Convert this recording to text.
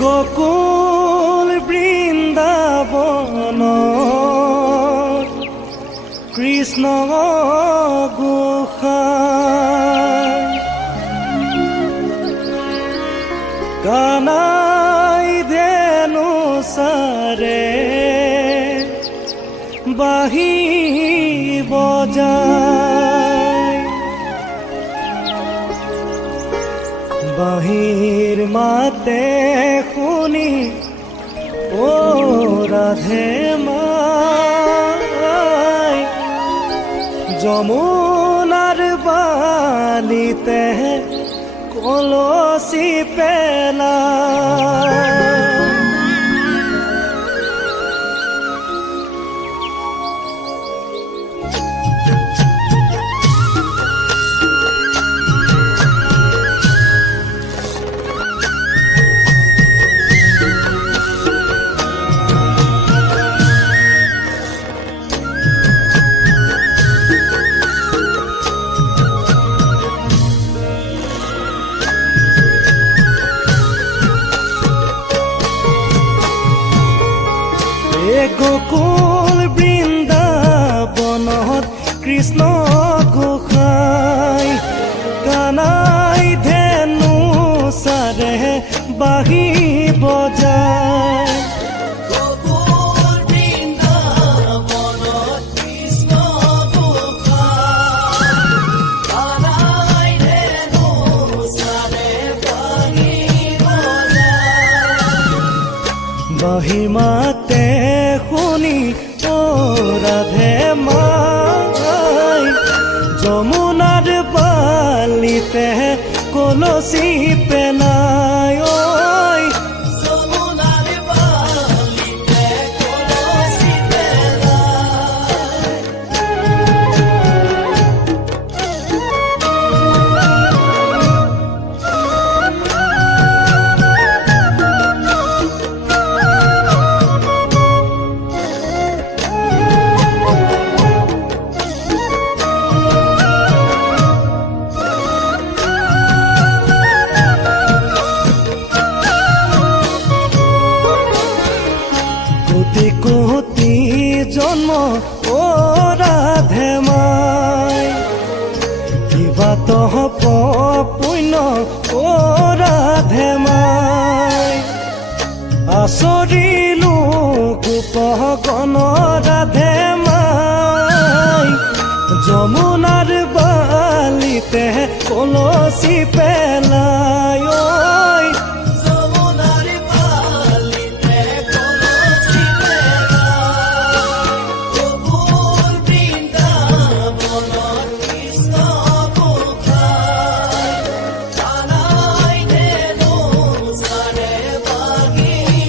গোকুল বৃন্দাবন কৃষ্ণ গোসাই কানাই ধেনু সারে বাহি বজায় বাহির মাতে শুনি ও রাধে মাই যমুনার বালিতে কলসি পেলায় গোকুল বৃন্দাবনত কৃষ্ণ গোসাই কানাই ধেনু সারে বাহি বজায় বাহি মাতে শুনি ও রাধে মাই যমুনার বালিতে কলসি পেলায় যমুনার বালিতে কলসি কোটি কোটি জন্ম ও রাধে মাই কিবা তহ পুণ্য ও রাধে মাই আচৰিলো গোপগণ ৰাধে মাই যমুনাৰ বালিতে কলসি পেলায়